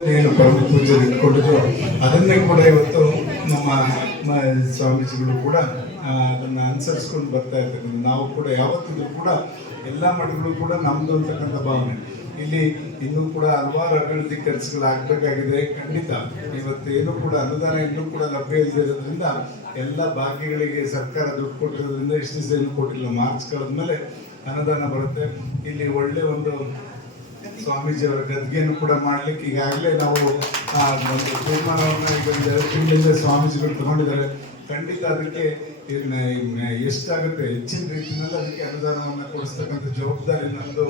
ಏನು ಪರಮ ಪೂಜೆ ಇಟ್ಕೊಂಡಿದ್ರು, ಅದನ್ನೇ ಕೂಡ ಇವತ್ತು ನಮ್ಮ ಸ್ವಾಮೀಜಿಗಳು ಕೂಡ ಅದನ್ನ ಅನುಸರಿಸ್ಕೊಂಡು ಬರ್ತಾ ಇರ್ತಕ್ಕಂಥ ನಾವು ಕೂಡ ಯಾವತ್ತಿದ್ರು ಕೂಡ ಎಲ್ಲ ಮಠಗಳು ಕೂಡ ನಮ್ದು ಅಂತಕ್ಕಂಥ ಭಾವನೆ. ಇಲ್ಲಿ ಇನ್ನೂ ಕೂಡ ಹಲವಾರು ಅಭಿವೃದ್ಧಿ ಕೆಲಸಗಳು ಆಗ್ಬೇಕಾಗಿದೆ. ಖಂಡಿತ ಇವತ್ತು ಏನು ಕೂಡ ಅನುದಾನ ಇನ್ನೂ ಕೂಡ ಲಭ್ಯ ಇಲ್ಲದೆ ಇರೋದ್ರಿಂದ ಎಲ್ಲ ಭಾಗ್ಯಗಳಿಗೆ ಸರ್ಕಾರ ದುಡ್ಡು ಕೊಟ್ಟಿರೋದ್ರಿಂದ ಇಷ್ಟು ದಿವಸ ಏನು ಕೊಟ್ಟಿಲ್ಲ. ಮಾರ್ಚ್ ಕಳೆದ್ಮೇಲೆ ಅನುದಾನ ಬರುತ್ತೆ. ಇಲ್ಲಿ ಒಳ್ಳೆ ಒಂದು ಸ್ವಾಮೀಜಿ ಅವರ ಗದ್ಗೆಯನ್ನು ಕೂಡ ಮಾಡ್ಲಿಕ್ಕೆ ಈಗಾಗಲೇ ನಾವು ಒಂದು ತೀರ್ಮಾನವನ್ನು ಈಗ ಒಂದು ಎರಡು ತಿಂಗಳಿಂದ ಸ್ವಾಮೀಜಿಗಳು ತಗೊಂಡಿದ್ದಾರೆ. ಖಂಡಿತ ಅದಕ್ಕೆ ಎಷ್ಟಾಗುತ್ತೆ, ಹೆಚ್ಚಿನ ರೀತಿಯಲ್ಲಿ ಅದಕ್ಕೆ ಅನುದಾನವನ್ನು ಕೊಡಿಸ್ತಕ್ಕಂಥ ಜವಾಬ್ದಾರಿ ನಮ್ಮದು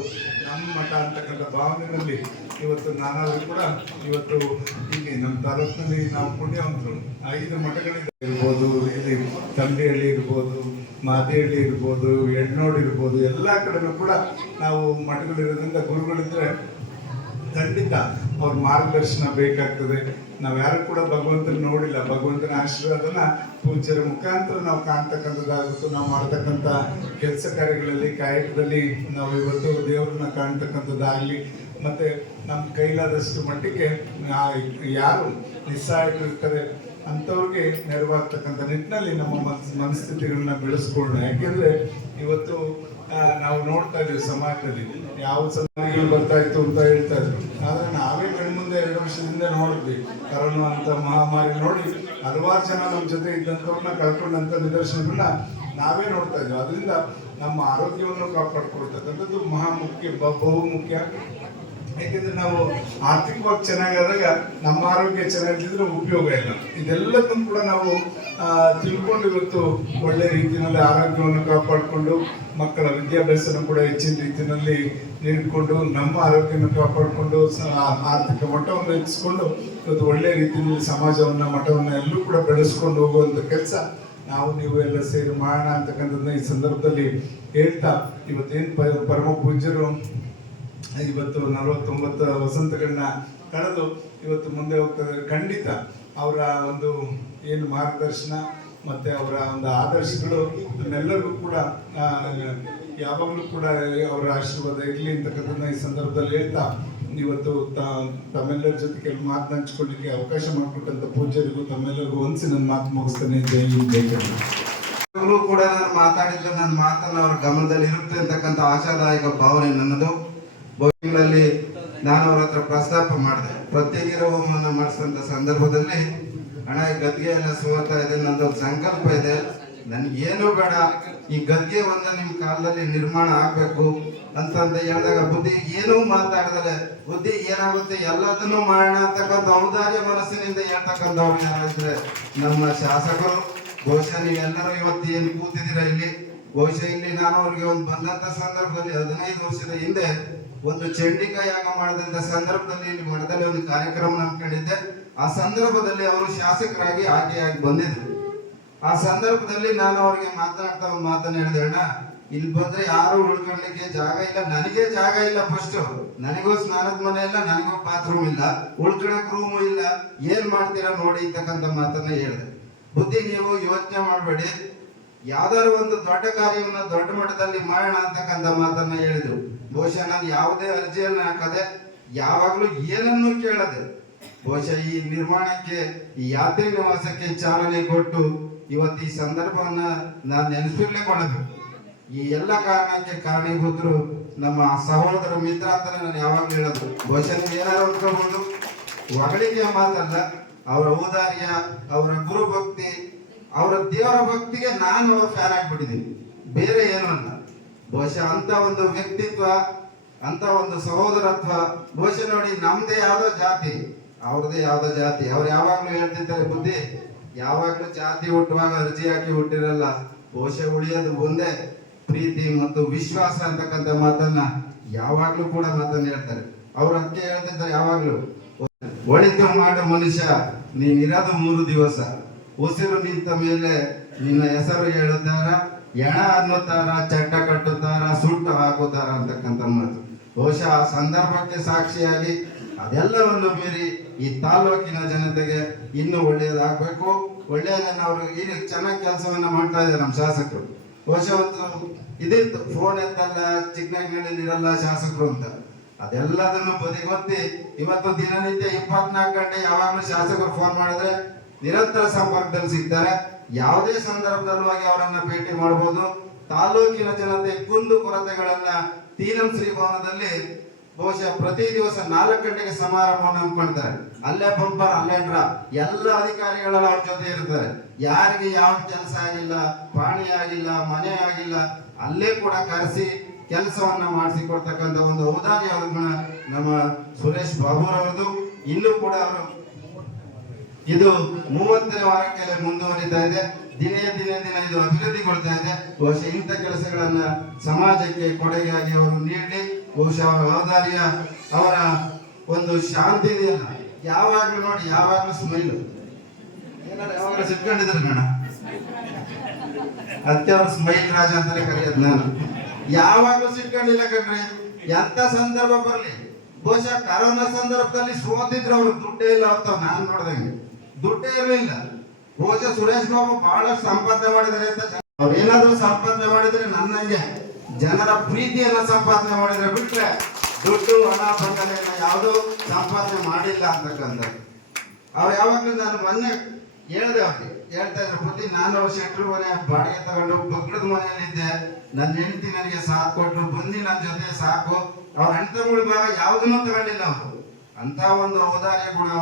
ನಮ್ಮ ಮಠ ಅಂತಕ್ಕಂಥ ಭಾವನೆಯಲ್ಲಿ ಇವತ್ತು ನಾನಾದರೂ ಕೂಡ ಇವತ್ತು ಇಲ್ಲಿ ನಮ್ಮ ತಾಲೂಕಿನಲ್ಲಿ ನಾವು ಪುಣ್ಯವಂತರು. ಐದು ಮಠಗಳಿಗೆ ಇರ್ಬೋದು ಇಲ್ಲಿ ತಂದೆಯಲ್ಲಿ ಇರ್ಬೋದು ಮಾದಿಹಳ್ಳಿ ಇರ್ಬೋದು ಎಣ್ಣೋಡ್ ಇರ್ಬೋದು ಎಲ್ಲ ಕಡೆನೂ ಕೂಡ ನಾವು ಮಠಗಳಿರೋದ್ರಿಂದ ಗುರುಗಳಿದ್ರೆ ಖಂಡಿತ ಅವ್ರ ಮಾರ್ಗದರ್ಶನ ಬೇಕಾಗ್ತದೆ. ನಾವು ಯಾರು ಕೂಡ ಭಗವಂತನ ನೋಡಿಲ್ಲ. ಭಗವಂತನ ಆಶೀರ್ವಾದನ ಪೂಜ್ಯರ ಮುಖಾಂತರ ನಾವು ಕಾಣ್ತಕ್ಕಂಥದ್ದಾಗುತ್ತೆ. ನಾವು ಮಾಡ್ತಕ್ಕಂಥ ಕೆಲಸ ಕಾರ್ಯಗಳಲ್ಲಿ, ಕಾಯಕದಲ್ಲಿ ನಾವು ಇವತ್ತು ದೇವರನ್ನ ಕಾಣ್ತಕ್ಕಂಥದ್ದಾಗಲಿ ಮತ್ತೆ ನಮ್ಮ ಕೈಲಾದಷ್ಟು ಮಟ್ಟಿಗೆ ಯಾರು ನಿಸ್ಸಹಾಯಕರಿರ್ತಾರೆ ಅಂಥವ್ರಿಗೆ ನೆರವಾಗ್ತಕ್ಕಂಥ ನಿಟ್ಟಿನಲ್ಲಿ ನಮ್ಮ ಮನಸ್, ಮನಸ್ಥಿತಿಗಳನ್ನ ಬೆಳೆಸ್ಕೊಳ್ಳೋಣ. ಯಾಕೆಂದ್ರೆ ಇವತ್ತು ನಾವು ನೋಡ್ತಾ ಇದ್ದೀವಿ ಸಮಾಜದಲ್ಲಿ, ಯಾವ ಸಮಾಜಗಳು ಬರ್ತಾ ಇತ್ತು ಅಂತ ಹೇಳ್ತಾ ಇದ್ರು. ಆದ್ರೆ ನಾವೇ ಕಣ್ಮುಂದೆ ಎರಡು ವರ್ಷದಿಂದ ನೋಡಿದ್ವಿ. ಕರೋನಾ ಅಂತ ಮಹಾಮಾರಿ ನೋಡಿ ಹಲವಾರು ಜನ ನಮ್ಮ ಜೊತೆ ಇದ್ದಂಥವ್ರನ್ನ ಕಳ್ಕೊಂಡಂತ ನಿದರ್ಶನಗಳನ್ನ ನಾವೇ ನೋಡ್ತಾ ಇದ್ದೀವಿ ಅದರಿಂದ ನಮ್ಮ ಆರೋಗ್ಯವನ್ನು ಕಾಪಾಡ್ಕೊಳ್ತಕ್ಕಂಥದ್ದು ಮಹಾ ಮುಖ್ಯ ಬಹುಮುಖ್ಯ. ಬಹು ಮುಖ್ಯ ಯಾಕೆಂದ್ರೆ ನಾವು ಆರ್ಥಿಕವಾಗಿ ಚೆನ್ನಾಗಾದಾಗ ನಮ್ಮ ಆರೋಗ್ಯ ಚೆನ್ನಾಗಿದ್ರೆ ಉಪಯೋಗ ಇಲ್ಲ. ಇದೆಲ್ಲದನ್ನು ಕೂಡ ನಾವು ತಿಳ್ಕೊಂಡು ಇವತ್ತು ಒಳ್ಳೆ ರೀತಿಯಲ್ಲಿ ಆರೋಗ್ಯವನ್ನು ಕಾಪಾಡಿಕೊಂಡು, ಮಕ್ಕಳ ವಿದ್ಯಾಭ್ಯಾಸನ ಕೂಡ ಹೆಚ್ಚಿನ ರೀತಿಯಲ್ಲಿ ನೀಡಿಕೊಂಡು, ನಮ್ಮ ಆರೋಗ್ಯವನ್ನು ಕಾಪಾಡಿಕೊಂಡು ಆರ್ಥಿಕ ಮಟ್ಟವನ್ನು ಹೆಚ್ಚಿಸ್ಕೊಂಡು, ಇವತ್ತು ಒಳ್ಳೆ ರೀತಿಯಲ್ಲಿ ಸಮಾಜವನ್ನು, ಮಠವನ್ನು ಎಲ್ಲೂ ಕೂಡ ಬೆಳೆಸ್ಕೊಂಡು ಹೋಗುವಂಥ ಕೆಲಸ ನಾವು ನೀವು ಎಲ್ಲ ಸೇರಿ ಮಾಡೋಣ ಅಂತಕ್ಕಂಥದ್ದನ್ನ ಈ ಸಂದರ್ಭದಲ್ಲಿ ಹೇಳ್ತಾ, ಇವತ್ತೇನು ಪರಮ ಪೂಜ್ಯರು ಇವತ್ತು ನಲವತ್ತೊಂಬತ್ತು ವಸಂತಗಳನ್ನ ಕಳೆದು ಇವತ್ತು ಮುಂದೆ ಹೋಗ್ತದೆ. ಖಂಡಿತ ಅವರ ಒಂದು ಏನು ಮಾರ್ಗದರ್ಶನ ಮತ್ತೆ ಅವರ ಒಂದು ಆದರ್ಶಗಳು ಇದನ್ನೆಲ್ಲರಿಗೂ ಕೂಡ ಯಾವಾಗಲೂ ಕೂಡ ಅವರ ಆಶೀರ್ವಾದ ಇರಲಿ ಅಂತಕ್ಕಂಥದ್ದನ್ನ ಈ ಸಂದರ್ಭದಲ್ಲಿ ಹೇಳ್ತಾ, ಇವತ್ತು ತಮ್ಮೆಲ್ಲರ ಜೊತೆ ಕೆಲವು ಮಾತನ್ನ ಹಂಚ್ಕೊಳ್ಳಿಕ್ಕೆ ಅವಕಾಶ ಮಾಡಿಕೊಟ್ಟಂತ ಪೂಜೆರಿಗೂ ತಮ್ಮೆಲ್ಲರಿಗೂ ಒಂದ್ಸಿ ನನ್ನ ಮಾತು ಮುಗಿಸ್ತೇನೆ ಕನ್ನಡ ಇವಾಗಲೂ ಕೂಡ ನಾನು ಮಾತಾಡಿದ್ದು ನನ್ನ ಮಾತನ್ನು ಅವರ ಗಮನದಲ್ಲಿ ಇರುತ್ತೆ ಅಂತಕ್ಕಂಥ ಆಶಾದಾಯಕ ಭಾವನೆ ನನ್ನದು. ಬಹುಗಳಲ್ಲಿ ನಾನು ಅವ್ರ ಹತ್ರ ಪ್ರಸ್ತಾಪ ಮಾಡಿದೆ. ಪ್ರತ್ಯೇಕ ಹೋಮವನ್ನು ಮಾಡಿಸಿದಂತ ಸಂದರ್ಭದಲ್ಲಿ ಹಣ ಗದ್ಗೆ ಎಲ್ಲ ಸೋತಾ ಇದೆ ನಂದೊಂದು ಸಂಕಲ್ಪ ಇದೆ. ನನಗೇನು ಬೇಡ. ಈ ಗದ್ಗೆ ಒಂದ ನಿಮ್ಮ ಕಾಲದಲ್ಲಿ ನಿರ್ಮಾಣ ಆಗ್ಬೇಕು ಅಂತಂತ ಹೇಳಿದಾಗ ಬುದ್ಧಿ ಏನೂ ಮಾತಾಡಿದ್ರೆ ಬುದ್ಧಿ ಏನಾಗುತ್ತೆ? ಎಲ್ಲದನ್ನು ಮಾಡೋಣ ಅಂತಕ್ಕಂಥ ಔದಾರ್ಯ ಮನಸ್ಸಿನಿಂದ ಹೇಳ್ತಕ್ಕಂಥವ್ರು ಯಾರಿದ್ರೆ ನಮ್ಮ ಶಾಸಕರು, ಬಹುಶಃ ನೀವೆಲ್ಲರೂ ಇವತ್ತು ಏನು ಕೂತಿದ್ದೀರಾ ಇಲ್ಲಿ? ಬಹುಶಃ ಇಲ್ಲಿ ನಾನು ಅವ್ರಿಗೆ ಒಂದು ಬಂದಂತ ಸಂದರ್ಭದಲ್ಲಿ ಹದಿನೈದು ವರ್ಷದ ಹಿಂದೆ ಒಂದು ಚಂಡಿಕ ಯಾಗ ಮಾಡಿದಂತ ಸಂದರ್ಭದಲ್ಲಿ ಇಲ್ಲಿ ಮಠದಲ್ಲಿ ಒಂದು ಕಾರ್ಯಕ್ರಮ ನಂಬ್ಕೊಂಡಿದ್ದೆ ಆ ಸಂದರ್ಭದಲ್ಲಿ ಅವರು ಶಾಸಕರಾಗಿ ಆಯ್ಕೆಯಾಗಿ ಬಂದಿದ್ರು. ಆ ಸಂದರ್ಭದಲ್ಲಿ ನಾನು ಅವ್ರಿಗೆ ಮಾತನಾಡ್ತಾ ಒಂದು ಮಾತನ್ನ ಹೇಳಿದೆ, ಅಣ್ಣ, ಇಲ್ಲಿ ಬಂದ್ರೆ ಯಾರು ಉಳ್ಕೊಳ್ಳಿಕ್ಕೆ ಜಾಗ ಇಲ್ಲ. ನನಗೆ ಜಾಗ ಇಲ್ಲ ಫಸ್ಟ್ ನನಗೂ ಸ್ನಾನದ ಮನೆ ಇಲ್ಲ, ನನಗೂ ಬಾತ್ರೂಮ್ ಇಲ್ಲ. ಉಳ್ಕೊಳಕ್ ರೂಮು ಇಲ್ಲ. ಏನ್ ಮಾಡ್ತೀರಾ ನೋಡಿ, ಅಂತಕ್ಕಂಥ ಮಾತನ್ನ ಹೇಳಿದೆ. ಬುದ್ಧಿ ನೀವು ಯೋಚನೆ ಮಾಡಬೇಡಿ. ಯಾವ್ದಾದ್ರು ಒಂದು ದೊಡ್ಡ ಕಾರ್ಯವನ್ನು ದೊಡ್ಡ ಮಟ್ಟದಲ್ಲಿ ಮಾಡೋಣ ಅಂತಕ್ಕಂಥ ಮಾತನ್ನ ಹೇಳಿದ್ರು. ಬಹುಶಃ ನಾನು ಯಾವುದೇ ಅರ್ಜಿಯನ್ನ ಹಾಕದೆ ಯಾವಾಗಲೂ ಏನನ್ನು ಕೇಳದೆ, ಬಹುಶಃ ಈ ನಿರ್ಮಾಣಕ್ಕೆ, ಈ ಯಾತ್ರಿ ನಿವಾಸಕ್ಕೆ ಚಾಲನೆ ಕೊಟ್ಟು ಇವತ್ತು ಈ ಸಂದರ್ಭವನ್ನ ನಾನು ನೆನಪಿರ್ಲೇಕೊಳ್ಳಬೇಕು ಈ ಎಲ್ಲ ಕಾರಣಕ್ಕೆ ಕಾರಣೀಭೂತರು ನಮ್ಮ ಸಹೋದರ ಮಿತ್ರ ಅಂತ ನಾನು ಯಾವಾಗಲೂ ಹೇಳೋದು, ಬಹುಶಃ ಏನಾದ್ರು ಅಂದ್ಕೋಬಹುದು ಹೊಗಳಿಕೆ ಮಾತಲ್ಲ, ಅವರ ಔದಾರ್ಯ ಅವರ ಗುರು ಭಕ್ತಿ ಅವರ ದೇವರ ಭಕ್ತಿಗೆ ನಾನು ಅವ್ರ ಫ್ಯಾನ್ ಆಗ್ಬಿಟ್ಟಿದ್ದೀನಿ. ಬೇರೆ ಏನು ಅಲ್ಲ. ಬಹುಶಃ ಅಂತ ಒಂದು ವ್ಯಕ್ತಿತ್ವ, ಅಂತ ಒಂದು ಸಹೋದರತ್ವ, ಬಹುಶಃ ನೋಡಿ ನಮ್ದೇ ಯಾವ್ದೋ ಜಾತಿ. ಅವ್ರದೇ ಯಾವ್ದೋ ಜಾತಿ. ಅವ್ರು ಯಾವಾಗ್ಲೂ ಹೇಳ್ತಿದ್ದಾರೆ ಬುದ್ಧಿ, ಯಾವಾಗ್ಲೂ ಜಾತಿ ಹುಟ್ಟುವಾಗ ಅರ್ಜಿ ಹಾಕಿ ಹುಟ್ಟಿರಲ್ಲ. ಬಹುಶಃ ಉಳಿಯೋದು ಒಂದೇ ಪ್ರೀತಿ ಮತ್ತು ವಿಶ್ವಾಸ ಅಂತಕ್ಕಂಥ ಮಾತನ್ನ ಯಾವಾಗ್ಲೂ ಕೂಡ ಮಾತನ್ನ ಹೇಳ್ತಾರೆ. ಅವ್ರು ಅದಕ್ಕೆ ಹೇಳ್ತಿದ್ದಾರೆ ಯಾವಾಗ್ಲೂ, ಒಳಿತು ಮಾಡೋ ಮನುಷ್ಯ, ನೀನಿರೋದು ಮೂರು ದಿವಸ. ಉಸಿರು ನಿಂತ ಮೇಲೆ ನಿನ್ನ ಹೆಸರು ಹೇಳುತ್ತಾರ, ಎಣ ಅನ್ನುತ್ತಾರ ಚಟ್ಟ ಕಟ್ಟುತ್ತಾರ, ಸುಟ್ಟು ಹಾಕುತ್ತಾರ ಅಂತಕ್ಕಂಥ ಮಾತು. ಬಹುಶಃ ಆ ಸಂದರ್ಭಕ್ಕೆ ಸಾಕ್ಷಿಯಾಗಿ ಅದೆಲ್ಲವನ್ನು ಮೀರಿ ಈ ತಾಲೂಕಿನ ಜನತೆಗೆ ಇನ್ನೂ ಒಳ್ಳೆಯದಾಗಬೇಕು. ಒಳ್ಳೆಯದನ್ನು ಅವರು ಈಗ ಚೆನ್ನಾಗಿ ಕೆಲಸವನ್ನು ಮಾಡ್ತಾ ಇದ್ದಾರೆ ನಮ್ಮ ಶಾಸಕರು. ಬಹುಶಃ ಒಂದು ಇದಿತ್ತು ಫೋನ್ ಎತ್ತಲ್ಲ ಚಿಕ್ಕನಹಳ್ಳಿಯಲ್ಲಿ ಇರಲ್ಲ ಶಾಸಕರು ಅಂತ. ಅದೆಲ್ಲದನ್ನು ಬದಿಗೊತ್ತಿ ಇವತ್ತು ದಿನನಿತ್ಯ ಇಪ್ಪತ್ನಾಲ್ಕು ಗಂಟೆ ಯಾವಾಗಲೂ ಶಾಸಕರು ಫೋನ್ ಮಾಡಿದ್ರೆ ನಿರಂತರ ಸಂಪರ್ಕದಲ್ಲಿ ಸಿಗ್ತಾರೆ. ಯಾವುದೇ ಸಂದರ್ಭದಲ್ಲೂ ಅವರನ್ನ ಭೇಟಿ ಮಾಡಬಹುದು ತಾಲೂಕಿನ ಜನತೆ ಕುಂದು ಕೊರತೆಗಳನ್ನ ತೀನಂ ಶ್ರೀ ಭವನದಲ್ಲಿ ಬಹುಶಃ ಪ್ರತಿ ದಿವಸ ನಾಲ್ಕು ಗಂಟೆಗೆ ಸಮಾರಂಭವನ್ನು ಹಮ್ಮಿಕೊಳ್ತಾರೆ ಅಲ್ಲೇ ಬಂಪರ್, ಅಲ್ಲೇ ಎಲ್ಲ ಅಧಿಕಾರಿಗಳೆಲ್ಲ ಅವ್ರ ಜೊತೆ ಇರ್ತಾರೆ. ಯಾರಿಗೆ ಯಾವ ಕೆಲಸ ಆಗಿಲ್ಲ ಪ್ರಾಣಿ ಆಗಿಲ್ಲ, ಮನೆ ಆಗಿಲ್ಲ, ಅಲ್ಲೇ ಕೂಡ ಕರೆಸಿ ಕೆಲಸವನ್ನ ಮಾಡಿಸಿಕೊಡ್ತಕ್ಕಂಥ ಒಂದು ಔದಾರ್ಯ ಗುಣ ನಮ್ಮ ಸುರೇಶ್ ಬಾಬುರವರದು ಇಲ್ಲೂ ಕೂಡ ಅವರು ಇದು ಮೂವತ್ತನೇ ವಾರಕ್ಕೆ ಮುಂದುವರಿತಾ ಇದೆ. ದಿನೇ ದಿನೇ ದಿನ ಇದು ಅಭಿವೃದ್ಧಿಗೊಳ್ತಾ ಇದೆ. ಬಹುಶಃ ಇಂಥ ಕೆಲಸಗಳನ್ನ ಸಮಾಜಕ್ಕೆ ಕೊಡುಗೆಯಾಗಿ ಅವರು ನೀಡಲಿ. ಬಹುಶಃ ಅವರ ಅವಧಾರಿಯ, ಅವರ ಒಂದು ಶಾಂತಿ ಇದೆಯಲ್ಲ, ಯಾವಾಗ್ಲೂ ನೋಡಿ, ಯಾವಾಗ್ಲೂ ಸ್ಮೈಲು. ಏನಾದ್ರು ಯಾವಾಗ ಸಿಟ್ಕೊಂಡಿದ್ರೆ ಕಣ ಅದಕ್ಕೆ ಅವ್ರು ಸ್ಮೈಲ್ ರಾಜ ಅಂತಾನೆ ಕರೆಯೋದು ನಾನು. ಯಾವಾಗ್ಲೂ ಸಿಟ್ಕೊಂಡಿಲ್ಲ ಕಣ್ರಿ. ಎಂತ ಸಂದರ್ಭ ಬರಲಿ. ಬಹುಶಃ ಕರೋನಾ ಸಂದರ್ಭದಲ್ಲಿ ಸೋತಿದ್ರು ಅವರು, ದುಡ್ಡೇ ಇಲ್ಲ ಅಂತ ನಾನು ನೋಡ್ದಂಗೆ. ದುಡ್ಡೇ ಇರಲಿಲ್ಲ. ಬಹುಶಃ ಸುರೇಶ್ ಬಾಬು ಬಹಳ ಸಂಪಾದನೆ ಮಾಡಿದ್ದಾರೆ ಅಂತ ಅವ್ರೇನಾದ್ರೂ ಸಂಪಾದನೆ ಮಾಡಿದ್ರೆ ನನ್ನಂಗೆ ಜನರ ಪ್ರೀತಿಯನ್ನ ಸಂಪಾದನೆ ಮಾಡಿದ್ರೆ ಬಿಟ್ರೆ ದುಡ್ಡು, ಹಣ ಬಂಗಲೆಯನ್ನ ಯಾವುದೂ ಸಂಪಾದನೆ ಮಾಡಿಲ್ಲ ಅಂತಕ್ಕಂಥ ಅವ್ರು ಯಾವಾಗಲೂ ನಾನು ಮೊನ್ನೆ ಹೇಳ್ದೆ ಅವ್ರಿಗೆ. ಹೇಳ್ತಾ ಇದ್ರೆ, ಬುದ್ಧಿ, ನಾನು ಅವ್ರ ಶೆಟ್ರು ಮನೆ, ಬಾಡಿಗೆ ತಗೊಂಡು ಬಗ್ಳದ ಮನೆಯಲ್ಲಿದ್ದೆ ನನ್ನ ಹೆಂಡತಿ ನನಗೆ ಸಾಥ್ ಕೊಟ್ರು. ಬಂದು ನನ್ನ ಜೊತೆ, ಸಾಕು. ಅವ್ರ ಹೆಣ್ತಗಳು ಭಾಗ ಯಾವುದನ್ನು ತಗೊಂಡಿಲ್ಲ ಅವರು. ಅಂತ ಒಂದು ಔದಾರ್ಯ ಗುಣ.